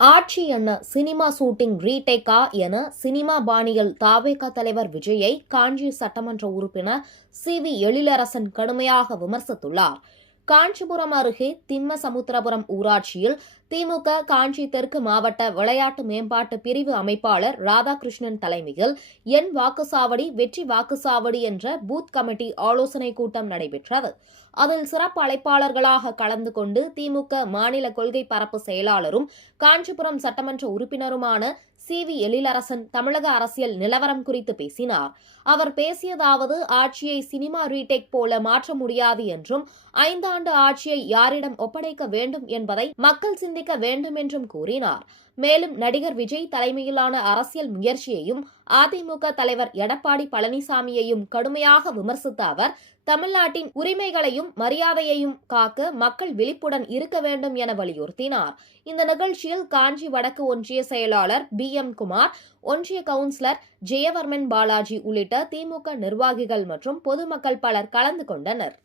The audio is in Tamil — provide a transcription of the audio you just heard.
ஆட்சி என்ன சினிமா ஷூட்டிங் ரீடேக்கா என சினிமா பாணியில் தாவேகா தலைவர் விஜயை காஞ்சி சட்டமன்ற உறுப்பினர் சி.வி. எழிலரசன் கடுமையாக விமர்சித்துள்ளார். காஞ்சிபுரம் அருகே திம்மசமுத்திரபுரம் ஊராட்சியில் திமுக காஞ்சி தெற்கு மாவட்ட விளையாட்டு மேம்பாட்டு பிரிவு அமைப்பாளர் ராதாகிருஷ்ணன் தலைமையில் என் வாக்குச்சாவடி வெற்றி வாக்குச்சாவடி என்ற பூத் கமிட்டி ஆலோசனைக் கூட்டம் நடைபெற்றது. அதில் சிறப்பு அழைப்பாளர்களாக கலந்து கொண்டு திமுக மாநில கொள்கை பரப்பு செயலாளரும் காஞ்சிபுரம் சட்டமன்ற உறுப்பினருமான சி.வி. எழிலரசன் தமிழக அரசியல் நிலவரம் குறித்து பேசினார். அவர் பேசியதாவது, ஆட்சியை சினிமா ரீடேக் போல மாற்ற முடியாது என்றும் 5 ஆண்டு ஆட்சியை யாரிடம் ஒப்படைக்க வேண்டும் என்பதை மக்கள் சிந்திக்க வேண்டும் என்றும் கூறினார். மேலும் நடிகர் விஜய் தலைமையிலான அரசியல் முயற்சியையும் அதிமுக தலைவர் எடப்பாடி பழனிசாமியையும் கடுமையாக விமர்சித்த அவர், தமிழ்நாட்டின் உரிமைகளையும் மரியாதையையும் காக்க மக்கள் விழிப்புடன் இருக்க வேண்டும் என வலியுறுத்தினார். இந்த நிகழ்ச்சியில் காஞ்சி வடக்கு ஒன்றிய செயலாளர் பி.எம். குமார், ஒன்றிய கவுன்சிலர் ஜெயவர்மன் பாலாஜி உள்ளிட்ட திமுக நிர்வாகிகள் மற்றும் பொதுமக்கள் பலர் கலந்து கொண்டனர்.